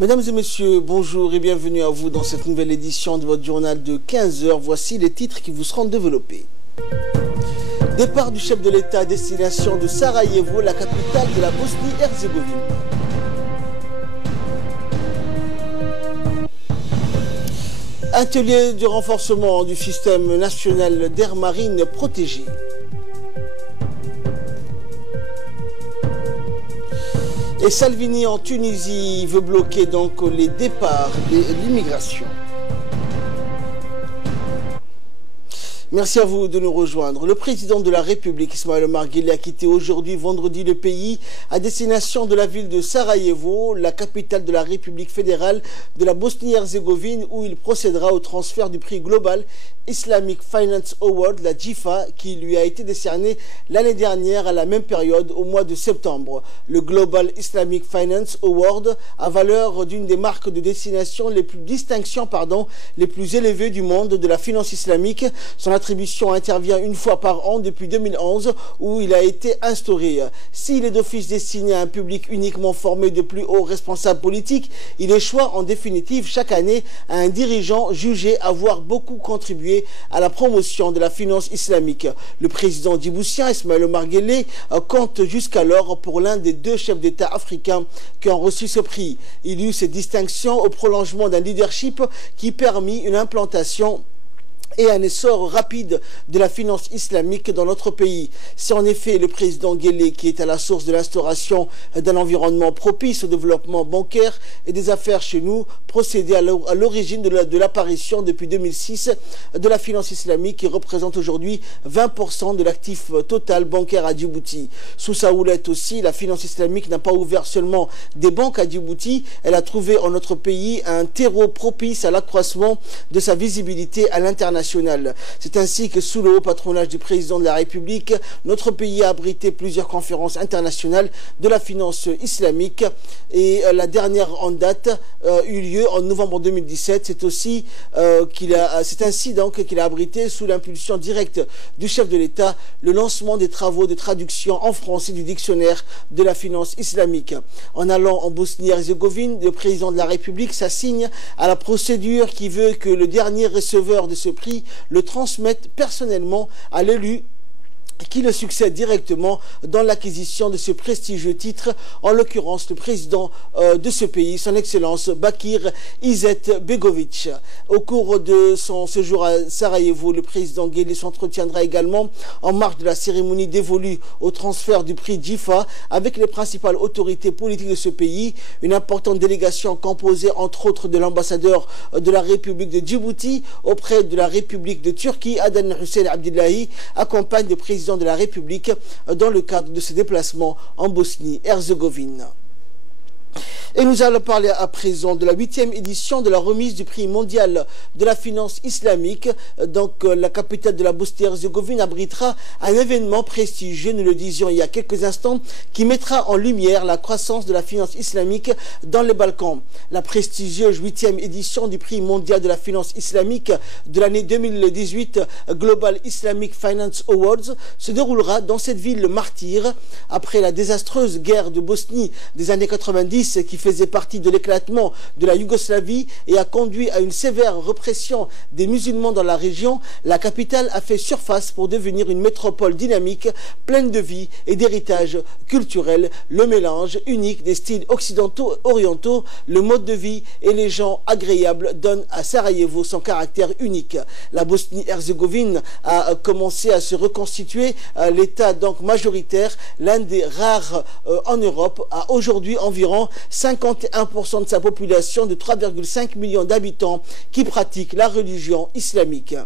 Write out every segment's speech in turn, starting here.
Mesdames et messieurs, bonjour et bienvenue à vous dans cette nouvelle édition de votre journal de 15 heures. Voici les titres qui vous seront développés. Départ du chef de l'État à destination de Sarajevo, la capitale de la Bosnie-Herzégovine. Atelier de renforcement du système national d'air marine protégé. Et Salvini en Tunisie veut bloquer donc les départs de l'immigration. Merci à vous de nous rejoindre. Le président de la République, Ismaël Omar Guelleh, a quitté aujourd'hui, vendredi, le pays à destination de la ville de Sarajevo, la capitale de la République fédérale de la Bosnie-Herzégovine, où il procédera au transfert du prix global Islamic Finance Award, la JIFA, qui lui a été décerné l'année dernière à la même période, au mois de septembre. Le Global Islamic Finance Award a valeur d'une des marques de destination les plus les plus élevées du monde de la finance islamique. Son attribution intervient une fois par an depuis 2011, où il a été instauré. S'il est d'office destiné à un public uniquement formé de plus hauts responsables politiques, il échoit en définitive chaque année à un dirigeant jugé avoir beaucoup contribué à la promotion de la finance islamique. Le président djiboutien, Ismaël Omar Guelleh, compte jusqu'alors pour l'un des deux chefs d'État africains qui ont reçu ce prix. Il eut cette distinction au prolongement d'un leadership qui permit une implantation et un essor rapide de la finance islamique dans notre pays. C'est en effet le président Guelleh qui est à la source de l'instauration d'un environnement propice au développement bancaire et des affaires chez nous, procédé à l'origine de l'apparition depuis 2006 de la finance islamique qui représente aujourd'hui 20% de l'actif total bancaire à Djibouti. Sous sa houlette aussi, la finance islamique n'a pas ouvert seulement des banques à Djibouti, elle a trouvé en notre pays un terreau propice à l'accroissement de sa visibilité à l'international. C'est ainsi que sous le haut patronage du président de la République, notre pays a abrité plusieurs conférences internationales de la finance islamique et la dernière en date eut lieu en novembre 2017. C'est ainsi donc qu'il a abrité sous l'impulsion directe du chef de l'État le lancement des travaux de traduction en français du dictionnaire de la finance islamique. En allant en Bosnie-Herzégovine, le président de la République s'assigne à la procédure qui veut que le dernier receveur de ce prix le transmettre personnellement à l'élu qui le succède directement dans l'acquisition de ce prestigieux titre, en l'occurrence le président de ce pays, son Excellence Bakir Izetbegovic. Au cours de son séjour à Sarajevo, le président Guelleh s'entretiendra également en marge de la cérémonie dévolue au transfert du prix JIFA avec les principales autorités politiques de ce pays. Une importante délégation composée entre autres de l'ambassadeur de la République de Djibouti auprès de la République de Turquie, Adnan Hussein Abdillahi, accompagne le président de la République dans le cadre de ses déplacements en Bosnie-Herzégovine. Et nous allons parler à présent de la 8e édition de la remise du prix mondial de la finance islamique. Donc la capitale de la Bosnie-Herzégovine abritera un événement prestigieux, nous le disions il y a quelques instants, qui mettra en lumière la croissance de la finance islamique dans les Balkans. La prestigieuse 8e édition du prix mondial de la finance islamique de l'année 2018, Global Islamic Finance Awards, se déroulera dans cette ville martyre après la désastreuse guerre de Bosnie des années 90 qui faisait partie de l'éclatement de la Yougoslavie et a conduit à une sévère répression des musulmans dans la région. La capitale a fait surface pour devenir une métropole dynamique, pleine de vie et d'héritage culturel. Le mélange unique des styles occidentaux, orientaux, le mode de vie et les gens agréables donnent à Sarajevo son caractère unique. La Bosnie-Herzégovine a commencé à se reconstituer, l'État donc majoritaire, l'un des rares en Europe, a aujourd'hui environ 51% de sa population de 3,5 millions d'habitants qui pratiquent la religion islamique.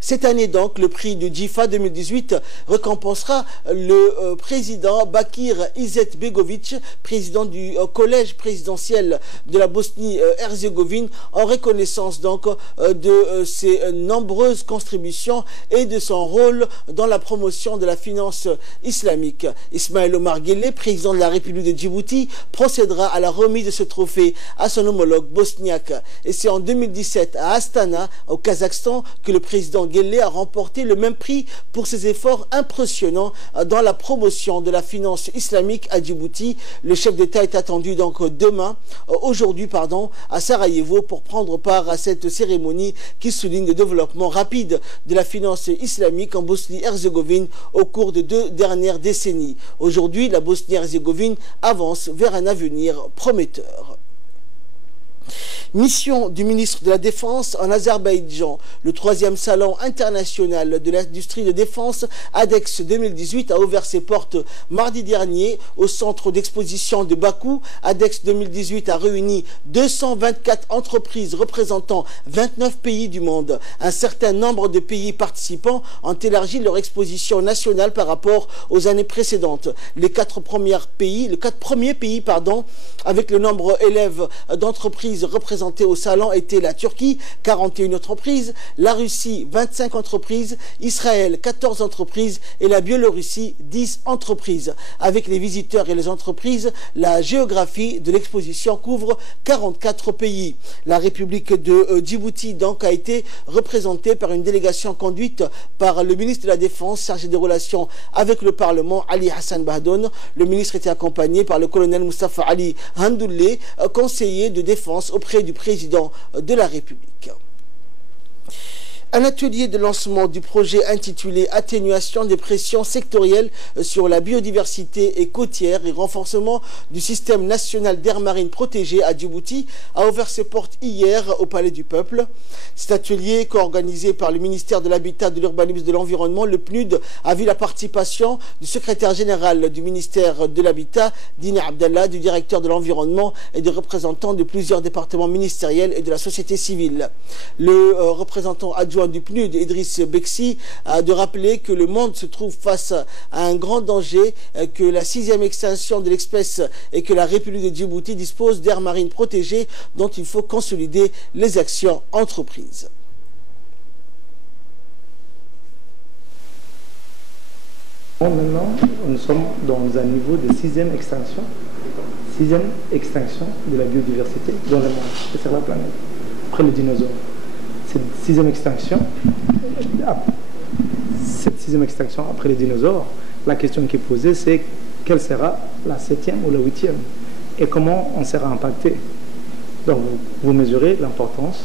Cette année donc, le prix de JIFA 2018 récompensera le président Bakir Izetbegovic, président du collège présidentiel de la Bosnie-Herzégovine, en reconnaissance donc de ses nombreuses contributions et de son rôle dans la promotion de la finance islamique. Ismaël Omar Guelleh, président de la République de Djibouti, procédera à la remise de ce trophée à son homologue bosniaque. Et c'est en 2017 à Astana, au Kazakhstan, que le président président Guelleh a remporté le même prix pour ses efforts impressionnants dans la promotion de la finance islamique à Djibouti. Le chef d'État est attendu donc aujourd'hui, à Sarajevo pour prendre part à cette cérémonie qui souligne le développement rapide de la finance islamique en Bosnie-Herzégovine au cours de 2 dernières décennies. Aujourd'hui, la Bosnie-Herzégovine avance vers un avenir prometteur. Mission du ministre de la Défense en Azerbaïdjan. Le 3e salon international de l'industrie de défense ADEX 2018 a ouvert ses portes mardi dernier au centre d'exposition de Bakou. ADEX 2018 a réuni 224 entreprises représentant 29 pays du monde. Un certain nombre de pays participants ont élargi leur exposition nationale par rapport aux années précédentes. Les 4 premiers pays, avec le nombre élève d'entreprises représentées au salon étaient la Turquie, 41 entreprises, la Russie, 25 entreprises, Israël, 14 entreprises et la Biélorussie, 10 entreprises. Avec les visiteurs et les entreprises, la géographie de l'exposition couvre 44 pays. La République de Djibouti donc a été représentée par une délégation conduite par le ministre de la Défense chargé des relations avec le Parlement, Ali Hassan Bahdoun. Le ministre était accompagné par le colonel Mustafa Ali Handoulé, conseiller de défense auprès du président de la République. Un atelier de lancement du projet intitulé « Atténuation des pressions sectorielles sur la biodiversité et côtière et renforcement du système national d'air marine protégée à Djibouti » a ouvert ses portes hier au Palais du Peuple. Cet atelier, co-organisé par le ministère de l'Habitat, de l'Urbanisme et de l'Environnement, le PNUD, a vu la participation du secrétaire général du ministère de l'Habitat, Dina Abdallah, du directeur de l'Environnement et de représentants de plusieurs départements ministériels et de la société civile. Le représentant adjoint du PNUD, Idriss Beksi, a de rappeler que le monde se trouve face à un grand danger, que la 6e extinction de l'espèce et que la République de Djibouti dispose d'aires marines protégées dont il faut consolider les actions entreprises. Maintenant, nous sommes dans un niveau de 6e extinction. 6e extinction de la biodiversité dans le monde et sur la planète, après les dinosaures. Cette 6e extinction après les dinosaures, la question qui est posée, c'est quelle sera la 7e ou la 8e et comment on sera impacté. Donc vous mesurez l'importance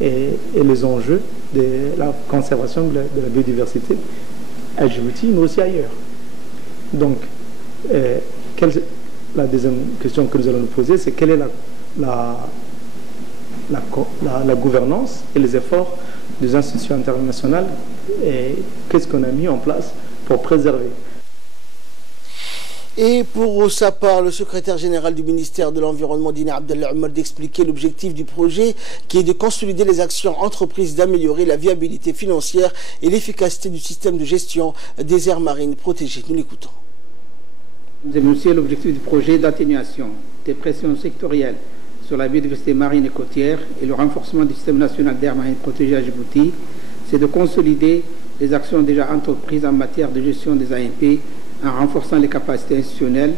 et les enjeux de la conservation de la biodiversité à Djibouti, mais aussi ailleurs. Donc, la deuxième question que nous allons nous poser, c'est quelle est la gouvernance et les efforts des institutions internationales et qu'est-ce qu'on a mis en place pour préserver. Et pour sa part, le secrétaire général du ministère de l'Environnement, Dina Abdallah Omar, d'expliquer l'objectif du projet qui est de consolider les actions entreprises, d'améliorer la viabilité financière et l'efficacité du système de gestion des aires marines protégées. Nous l'écoutons. Nous énoncer l'objectif du projet d'atténuation des pressions sectorielles sur la biodiversité marine et côtière et le renforcement du système national d'air marine protégé à Djibouti, c'est de consolider les actions déjà entreprises en matière de gestion des AMP en renforçant les capacités institutionnelles,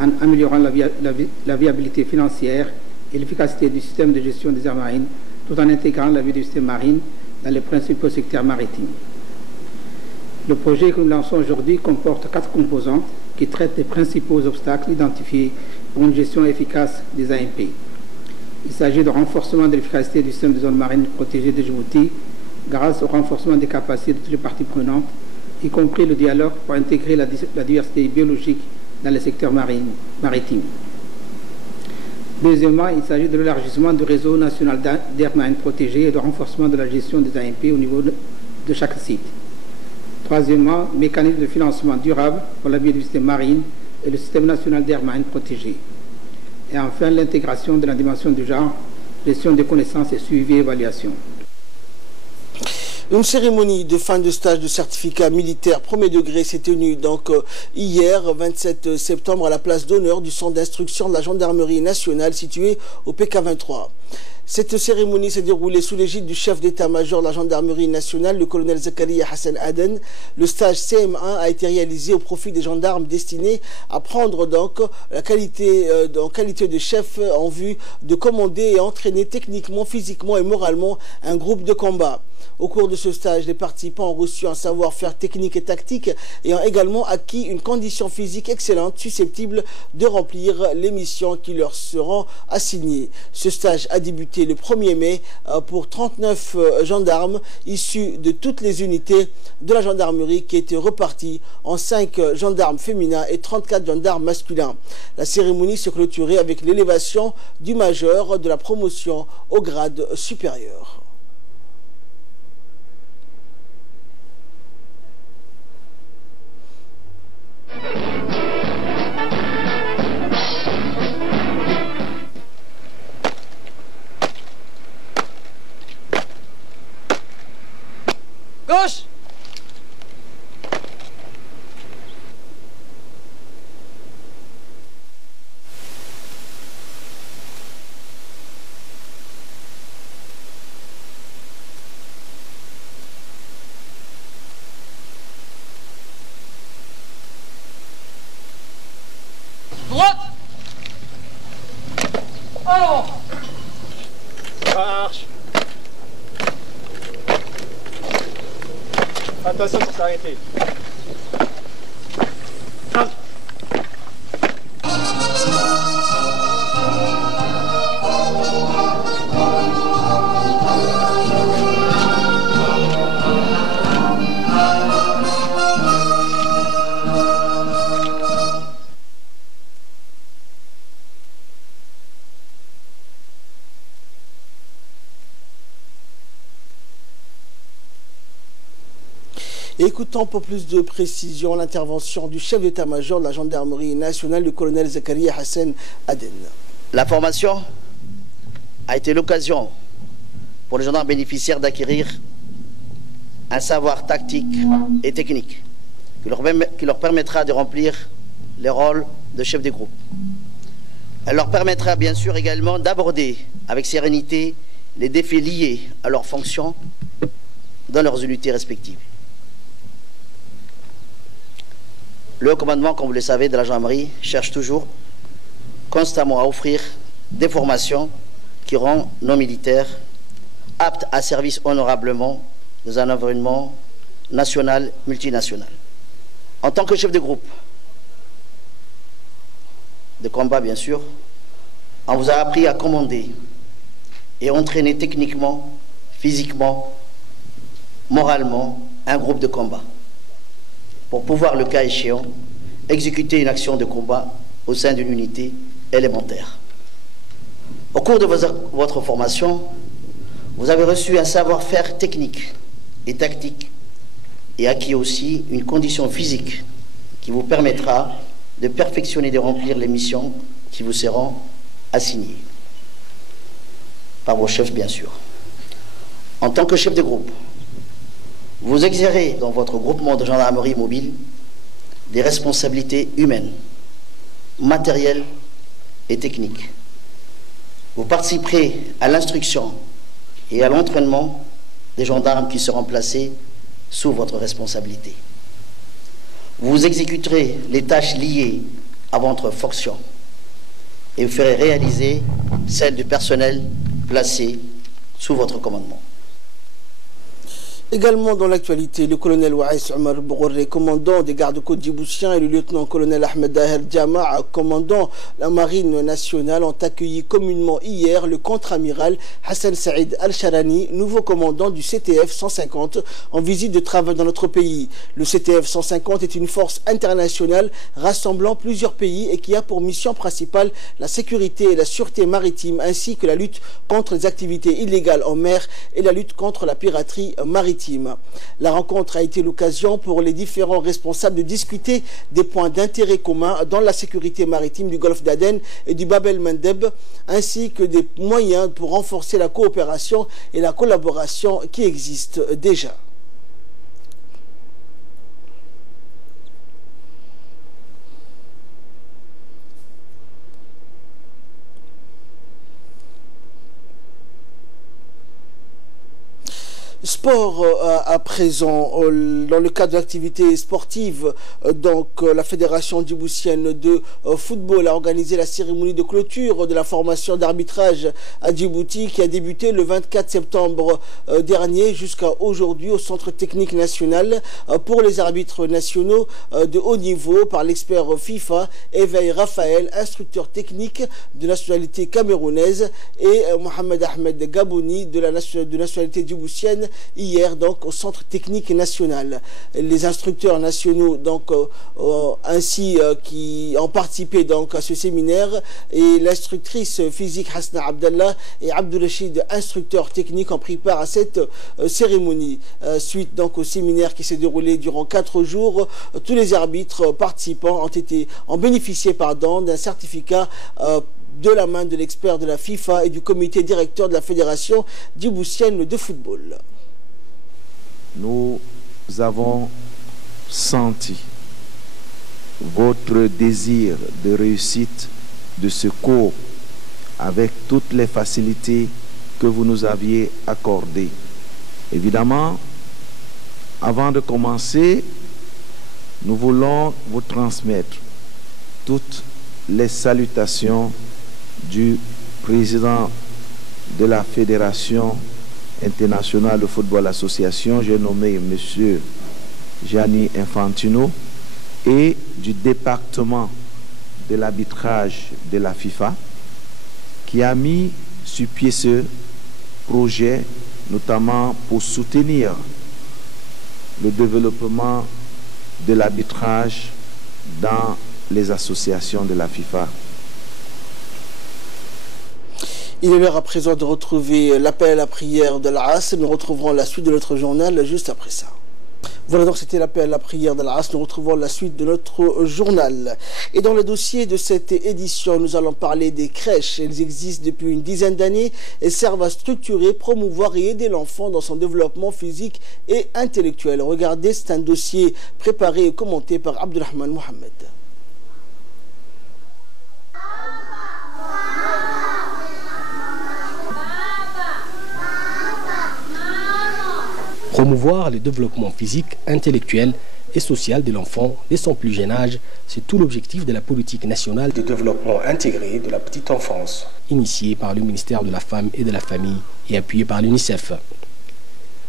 en améliorant la viabilité financière et l'efficacité du système de gestion des aires marines, tout en intégrant la biodiversité marine dans les principaux secteurs maritimes. Le projet que nous lançons aujourd'hui comporte 4 composantes qui traitent des principaux obstacles identifiés pour une gestion efficace des AMP. Il s'agit de renforcement de l'efficacité du système de zones marines protégées de Djibouti grâce au renforcement des capacités de toutes les parties prenantes, y compris le dialogue pour intégrer la diversité biologique dans les secteurs maritimes. Deuxièmement, il s'agit de l'élargissement du réseau national d'aires marines protégées et de renforcement de la gestion des AMP au niveau de chaque site. Troisièmement, mécanisme de financement durable pour la biodiversité marine et le système national d'aires marines protégées. Et enfin, l'intégration de la dimension du genre, gestion des connaissances et suivi et évaluation. Une cérémonie de fin de stage de certificat militaire premier degré s'est tenue donc hier, 27 septembre, à la place d'honneur du centre d'instruction de la gendarmerie nationale situé au PK23. Cette cérémonie s'est déroulée sous l'égide du chef d'état-major de la gendarmerie nationale, le colonel Zakaria Hassan Aden. Le stage CM1 a été réalisé au profit des gendarmes destinés à prendre donc la qualité de chef en vue de commander et entraîner techniquement, physiquement et moralement un groupe de combat. Au cours de ce stage, les participants ont reçu un savoir-faire technique et tactique et ont également acquis une condition physique excellente susceptible de remplir les missions qui leur seront assignées. Ce stage a débuté le 1er mai pour 39 gendarmes issus de toutes les unités de la gendarmerie qui étaient repartis en 5 gendarmes féminins et 34 gendarmes masculins. La cérémonie se clôturait avec l'élévation du major de la promotion au grade supérieur. Gauche! Droite! Alors! Ça marche. Attention pour s'arrêter. Écoutons pour plus de précision l'intervention du chef d'état-major de la gendarmerie nationale, le colonel Zakaria Hassan Aden. La formation a été l'occasion pour les gendarmes bénéficiaires d'acquérir un savoir tactique et technique qui leur permettra de remplir les rôles de chef de groupe. Elle leur permettra bien sûr également d'aborder avec sérénité les défis liés à leurs fonctions dans leurs unités respectives. Le haut commandement, comme vous le savez, de la gendarmerie cherche toujours constamment à offrir des formations qui rendent nos militaires aptes à servir honorablement dans un environnement national, multinational. En tant que chef de groupe de combat, bien sûr, on vous a appris à commander et entraîner techniquement, physiquement, moralement un groupe de combat, pour pouvoir, le cas échéant, exécuter une action de combat au sein d'une unité élémentaire. Au cours de votre formation, vous avez reçu un savoir-faire technique et tactique et acquis aussi une condition physique qui vous permettra de perfectionner et de remplir les missions qui vous seront assignées par vos chefs, bien sûr. En tant que chef de groupe, vous exercez dans votre groupement de gendarmerie mobile des responsabilités humaines, matérielles et techniques. Vous participerez à l'instruction et à l'entraînement des gendarmes qui seront placés sous votre responsabilité. Vous exécuterez les tâches liées à votre fonction et vous ferez réaliser celles du personnel placé sous votre commandement. Également dans l'actualité, le colonel Waïs Omar Bourré, commandant des gardes-côtes djiboutiens, et le lieutenant-colonel Ahmed Daher Djama, commandant la marine nationale, ont accueilli communément hier le contre-amiral Hassan Saïd Al-Sharani, nouveau commandant du CTF 150, en visite de travail dans notre pays. Le CTF 150 est une force internationale rassemblant plusieurs pays et qui a pour mission principale la sécurité et la sûreté maritime, ainsi que la lutte contre les activités illégales en mer et la lutte contre la piraterie maritime. La rencontre a été l'occasion pour les différents responsables de discuter des points d'intérêt commun dans la sécurité maritime du golfe d'Aden et du Bab el-Mandeb, ainsi que des moyens pour renforcer la coopération et la collaboration qui existent déjà. Sport à présent, dans le cadre de l'activité sportive, la Fédération djiboutienne de football a organisé la cérémonie de clôture de la formation d'arbitrage à Djibouti qui a débuté le 24 septembre dernier jusqu'à aujourd'hui au Centre technique national pour les arbitres nationaux de haut niveau par l'expert FIFA Eveil Raphaël, instructeur technique de nationalité camerounaise, et Mohamed Ahmed Gabouni de nationalité djiboutienne hier donc au Centre technique national. Les instructeurs nationaux qui ont participé donc à ce séminaire et l'instructrice physique Hasna Abdallah et Abdoulachid, instructeur technique, ont pris part à cette cérémonie. Suite donc au séminaire qui s'est déroulé durant 4 jours, tous les arbitres participants ont bénéficié d'un certificat de la main de l'expert de la FIFA et du comité directeur de la Fédération djiboutienne de football. Nous avons senti votre désir de réussite de ce cours avec toutes les facilités que vous nous aviez accordées. Évidemment, avant de commencer, nous voulons vous transmettre toutes les salutations du président de la Fédération internationale de football association, j'ai nommé M. Gianni Infantino, et du département de l'arbitrage de la FIFA, qui a mis sur pied ce projet, notamment pour soutenir le développement de l'arbitrage dans les associations de la FIFA. Il est l'heure à présent de retrouver l'appel à la prière de l'As. Nous retrouverons la suite de notre journal juste après ça. Voilà, donc c'était l'appel à la prière de l'As. Nous retrouvons la suite de notre journal. Et dans le dossier de cette édition, nous allons parler des crèches. Elles existent depuis une dizaine d'années et servent à structurer, promouvoir et aider l'enfant dans son développement physique et intellectuel. Regardez, c'est un dossier préparé et commenté par Abdulrahman Mohamed. Promouvoir le développement physique, intellectuel et social de l'enfant dès son plus jeune âge, c'est tout l'objectif de la politique nationale de développement intégré de la petite enfance, initiée par le ministère de la Femme et de la Famille et appuyée par l'UNICEF.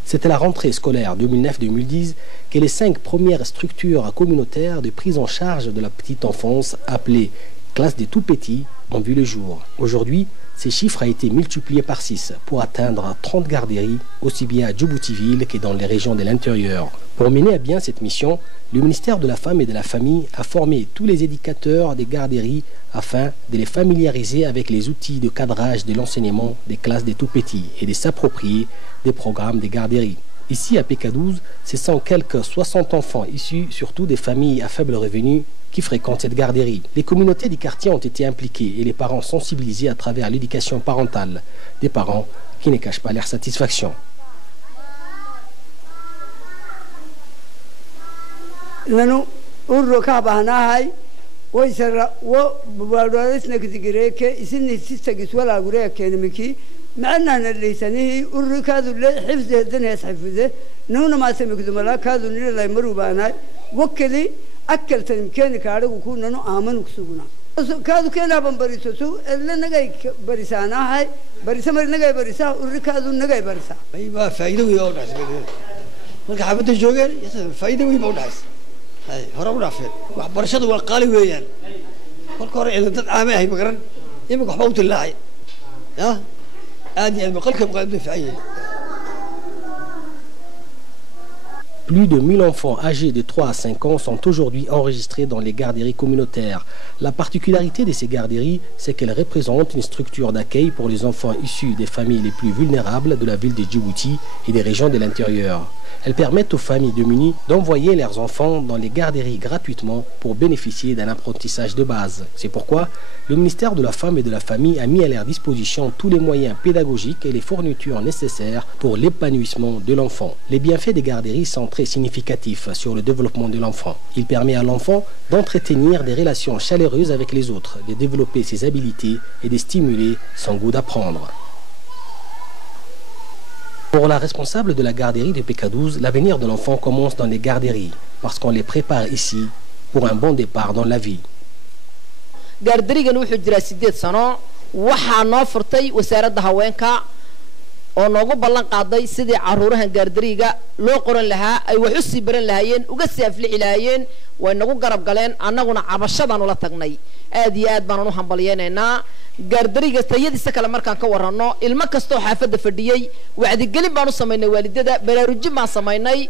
C'est à la rentrée scolaire 2009-2010 que les 5 premières structures communautaires de prise en charge de la petite enfance, appelées classes des tout-petits, ont vu le jour. Aujourd'hui, ces chiffres ont été multipliés par 6 pour atteindre 30 garderies, aussi bien à Djibouti-Ville que dans les régions de l'intérieur. Pour mener à bien cette mission, le ministère de la Femme et de la Famille a formé tous les éducateurs des garderies afin de les familiariser avec les outils de cadrage de l'enseignement des classes des tout-petits et de s'approprier des programmes des garderies. Ici, à PK12, ce sont quelques 60 enfants issus surtout des familles à faible revenu qui fréquentent cette garderie. Les communautés des quartiers ont été impliquées et les parents sensibilisés à travers l'éducation parentale. Des parents qui ne cachent pas leur satisfaction. أكلت إمكانك على وكون إنه آمن وكسبنا. كادو كنا بنبريسوسو إلا نجاي بريسانا هاي بريسا مر نجاي بريسا وركادو نجاي بريسا. أيوة فايدة وياو ناس كده. مرك حبيت الجوجر فايدة وياو ناس. هاي هربنا فين. برشاد والقالي ويان. والكور إذا تتعامل هاي بقرن يبقى حبوت الله. ها؟ أدي المقلك بقلب دفاعي. Plus de 1000 enfants âgés de 3 à 5 ans sont aujourd'hui enregistrés dans les garderies communautaires. La particularité de ces garderies, c'est qu'elles représentent une structure d'accueil pour les enfants issus des familles les plus vulnérables de la ville de Djibouti et des régions de l'intérieur. Elles permettent aux familles démunies d'envoyer leurs enfants dans les garderies gratuitement pour bénéficier d'un apprentissage de base. C'est pourquoi le ministère de la Femme et de la Famille a mis à leur disposition tous les moyens pédagogiques et les fournitures nécessaires pour l'épanouissement de l'enfant. Les bienfaits des garderies sont très significatifs sur le développement de l'enfant. Il permet à l'enfant d'entretenir des relations chaleureuses avec les autres, de développer ses habiletés et de stimuler son goût d'apprendre. Pour la responsable de la garderie de PK12, l'avenir de l'enfant commence dans les garderies, parce qu'on les prépare ici pour un bon départ dans la vie. Garderigan wuxuu jiraa 8 sano waxaa noo furtay wasaaradda haweenka oo noogu ballan qaaday sidii caruurahan garderiga loo qoran lahaa ay wax u sii baran lahaayeen uga sii aflixi lahaayeen way nagu garab galeen annaguna cabashadan ula tagnay aad iyo aad baan u hambalyeynaa garderiga tayadiisa kale markaan ka warano ilmo kasto xaafadda fadhiyay wacdi gelin baan u sameynay waalidada baraarujin baan sameynay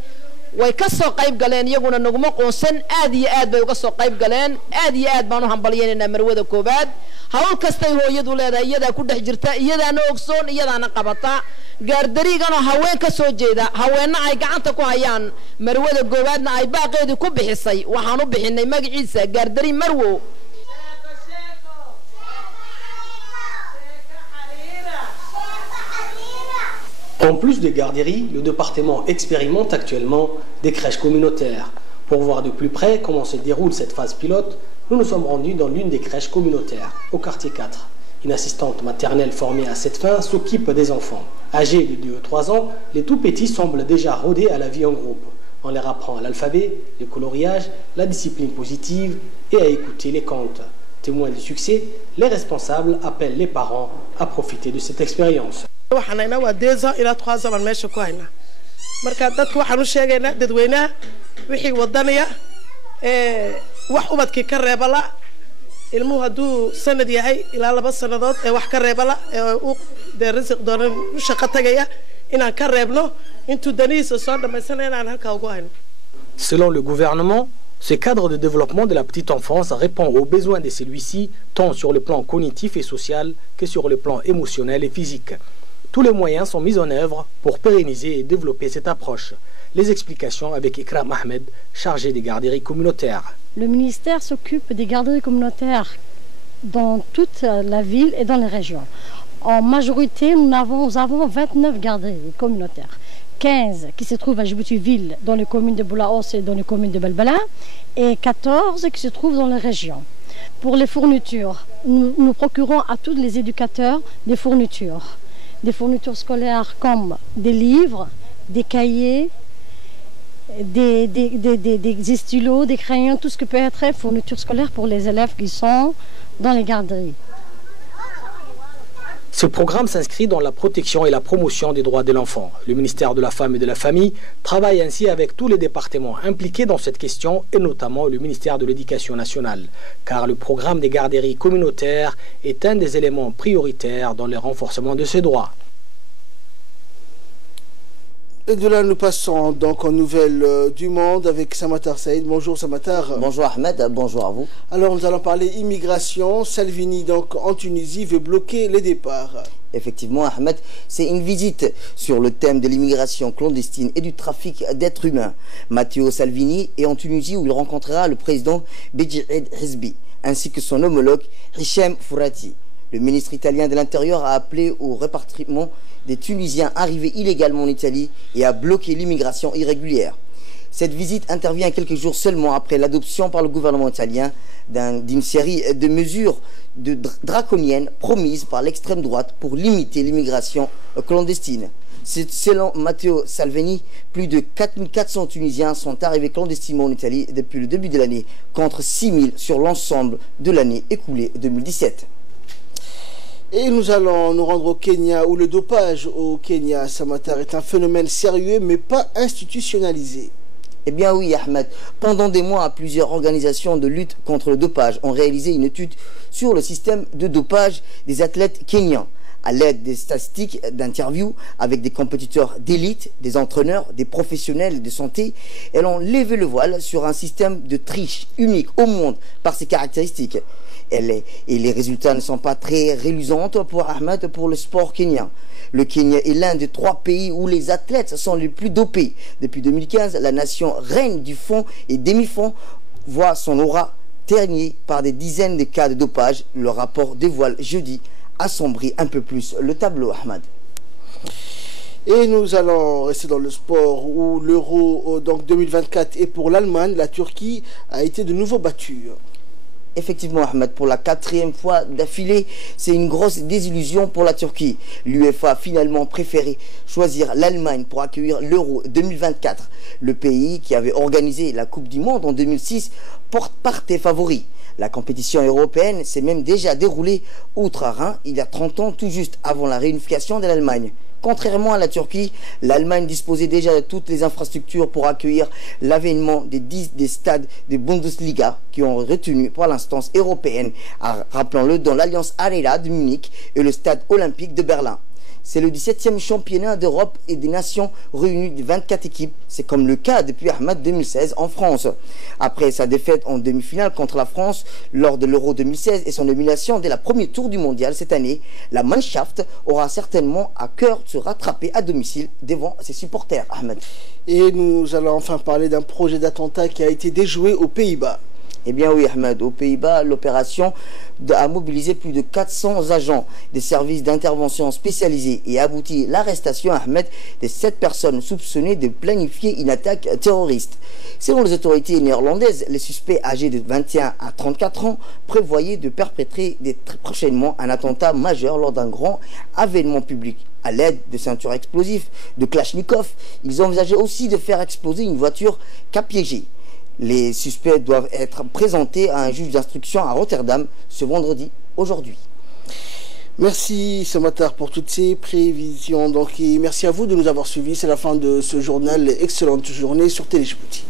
way ka soo qayb galeen iyaguna naguma qoonsan aad iyo aad bay uga soo qayb galeen aad iyo aad baan u hambalyeynaa marwada koobaad hawl kastay hooyadu leedahay iyada ku dhex jirta iyadaana ogsoon iyadaana qabata gaardarigana haween ka soo jeeda haweenna ay gacanta ku hayaan marwada koobaadna ay baaqeedii ku bixisay waxaan u bixinay magaciisa gaardari marwo. En plus des garderies, le département expérimente actuellement des crèches communautaires. Pour voir de plus près comment se déroule cette phase pilote, nous nous sommes rendus dans l'une des crèches communautaires, au quartier 4. Une assistante maternelle formée à cette fin s'occupe des enfants. Âgés de 2 ou 3 ans, les tout petits semblent déjà rodés à la vie en groupe. On leur apprend l'alphabet, le coloriage, la discipline positive et à écouter les contes. Témoins du succès, les responsables appellent les parents à profiter de cette expérience. waxaan waa 2 ans ila 3 ans meesha ku hayna marka dadku waxaan u sheegaynaa dadweynaha wixii wadanaya wax ubadkii ka reebala ilmuhu haduu sanad yahay ila 2 sanadood wax ka reebala uu deerisiq doonay shaqo tagaya inaan ka reebno intuu daniisa soo dhamaysanayna aan halka ugu hayno. Selon le gouvernement, ce cadre de développement de la petite enfance répond aux besoins de celui-ci tant sur le plan cognitif et social que sur le plan émotionnel et physique. Tous les moyens sont mis en œuvre pour pérenniser et développer cette approche. Les explications avec Ikram Ahmed, chargé des garderies communautaires. Le ministère s'occupe des garderies communautaires dans toute la ville et dans les régions. En majorité, nous avons 29 garderies communautaires. 15 qui se trouvent à Djibouti-Ville, dans les communes de Boulaos et dans les communes de Belbala, et 14 qui se trouvent dans les régions. Pour les fournitures, nous procurons à tous les éducateurs des fournitures scolaires comme des livres, des cahiers, des stylos, des crayons, tout ce qui peut être fourniture scolaire pour les élèves qui sont dans les garderies. Ce programme s'inscrit dans la protection et la promotion des droits de l'enfant. Le ministère de la Femme et de la Famille travaille ainsi avec tous les départements impliqués dans cette question et notamment le ministère de l'Éducation nationale, car le programme des garderies communautaires est un des éléments prioritaires dans le renforcement de ces droits. Et de là, nous passons donc en nouvelles du monde avec Samatar Saïd. Bonjour Samatar. Bonjour Ahmed, bonjour à vous. Alors nous allons parler immigration. Salvini donc en Tunisie veut bloquer les départs. Effectivement Ahmed, c'est une visite sur le thème de l'immigration clandestine et du trafic d'êtres humains. Matteo Salvini est en Tunisie où il rencontrera le président Beji Hizbi ainsi que son homologue Hichem Fourati. Le ministre italien de l'Intérieur a appelé au rapatriement des Tunisiens arrivés illégalement en Italie et à bloquer l'immigration irrégulière. Cette visite intervient quelques jours seulement après l'adoption par le gouvernement italien d'une série de mesures draconiennes promises par l'extrême droite pour limiter l'immigration clandestine. Selon Matteo Salvini, plus de 4400 Tunisiens sont arrivés clandestinement en Italie depuis le début de l'année, contre 6000 sur l'ensemble de l'année écoulée 2017. Et nous allons nous rendre au Kenya, où le dopage au Kenya, Samatar, est un phénomène sérieux mais pas institutionnalisé. Eh bien oui Ahmed, pendant des mois, plusieurs organisations de lutte contre le dopage ont réalisé une étude sur le système de dopage des athlètes kenyans. À l'aide des statistiques d'interviews avec des compétiteurs d'élite, des entraîneurs, des professionnels de santé, elles ont levé le voile sur un système de triche unique au monde par ses caractéristiques. Et les résultats ne sont pas très reluisants pour Ahmed, pour le sport kenyan. Le Kenya est l'un des 3 pays où les athlètes sont les plus dopés. Depuis 2015, la nation reine du fond et demi-fond voit son aura ternie par des dizaines de cas de dopage. Le rapport dévoile jeudi assombrit un peu plus le tableau, Ahmed. Et nous allons rester dans le sport où l'Euro donc 2024 est pour l'Allemagne. La Turquie a été de nouveau battue. Effectivement, Ahmed, pour la 4e fois d'affilée, c'est une grosse désillusion pour la Turquie. L'UEFA a finalement préféré choisir l'Allemagne pour accueillir l'Euro 2024. Le pays qui avait organisé la Coupe du Monde en 2006 partait favori. La compétition européenne s'est même déjà déroulée outre-Rhin il y a 30 ans, tout juste avant la réunification de l'Allemagne. Contrairement à la Turquie, l'Allemagne disposait déjà de toutes les infrastructures pour accueillir l'avènement des stades de Bundesliga qui ont retenu par l'instance européenne, rappelons-le, dans l'Alliance Arena de Munich et le stade olympique de Berlin. C'est le 17e championnat d'Europe et des nations réunies de 24 équipes. C'est comme le cas depuis Ahmed 2016 en France. Après sa défaite en demi-finale contre la France lors de l'Euro 2016 et son élimination dès le premier tour du mondial cette année, la Mannschaft aura certainement à cœur de se rattraper à domicile devant ses supporters. Ahmed. Et nous allons enfin parler d'un projet d'attentat qui a été déjoué aux Pays-Bas. Eh bien oui, Ahmed, aux Pays-Bas, l'opération a mobilisé plus de 400 agents des services d'intervention spécialisés et a abouti à l'arrestation, Ahmed, de 7 personnes soupçonnées de planifier une attaque terroriste. Selon les autorités néerlandaises, les suspects âgés de 21 à 34 ans prévoyaient de perpétrer très prochainement un attentat majeur lors d'un grand événement public. À l'aide de ceintures explosives, de Kalachnikov, ils envisageaient aussi de faire exploser une voiture piégée. Les suspects doivent être présentés à un juge d'instruction à Rotterdam ce vendredi, aujourd'hui. Merci Samatar pour toutes ces prévisions. Donc, et merci à vous de nous avoir suivis. C'est la fin de ce journal. Excellente journée sur Télé Djibouti.